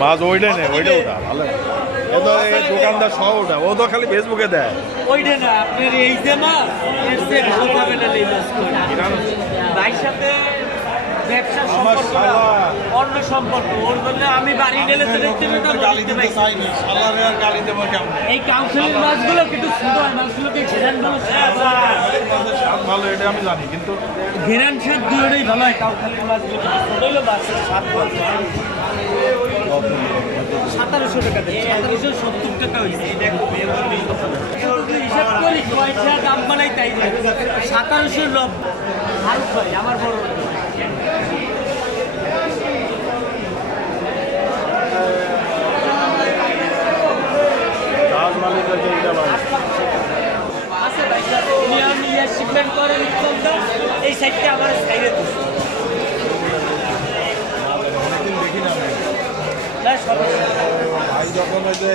মাছ ওইটাই নেই, ওইটা ওটা ভালো। এ তো এই দোকানদার সহ ওটা, ও তো খালি ফেসবুকে দেয়। ওইটা না, আপনার এই যে মাছ এর চেয়ে ভালো পাবেন না এই মাছ। ভাইয়ের সাথে ব্যবসার সম্পর্ক না, অন্য সম্পর্ক। ওর জন্য আমি বাড়ি গেলে তো দেখতে পেতাম গালি দিতে চাইনি, শালারে আর গালি দেবো কেমন? এই কাউন্সিলের মাছগুলো কিন্তু ছোট হয়, মাছগুলোকে ঘেরান ভালো, স্বাদ ভালো এটা আমি জানি, কিন্তু ঘেরান স্বাদ দুটোই ভালো হয়। কাউন্সিলের মাছগুলো ছোট হলো মাছের স্বাদ ভালো। 1700 টাকা দেয়, 1770 টাকা হয়েছে। এই দেখো হিসাব করি পয়সা দাম বানাই তাই 1790 ভালো হয় আমার বড়। শিপমেন্ট করে এই সাইডটা আমার সাইডে দেখি না ভাই, যখন ওই যে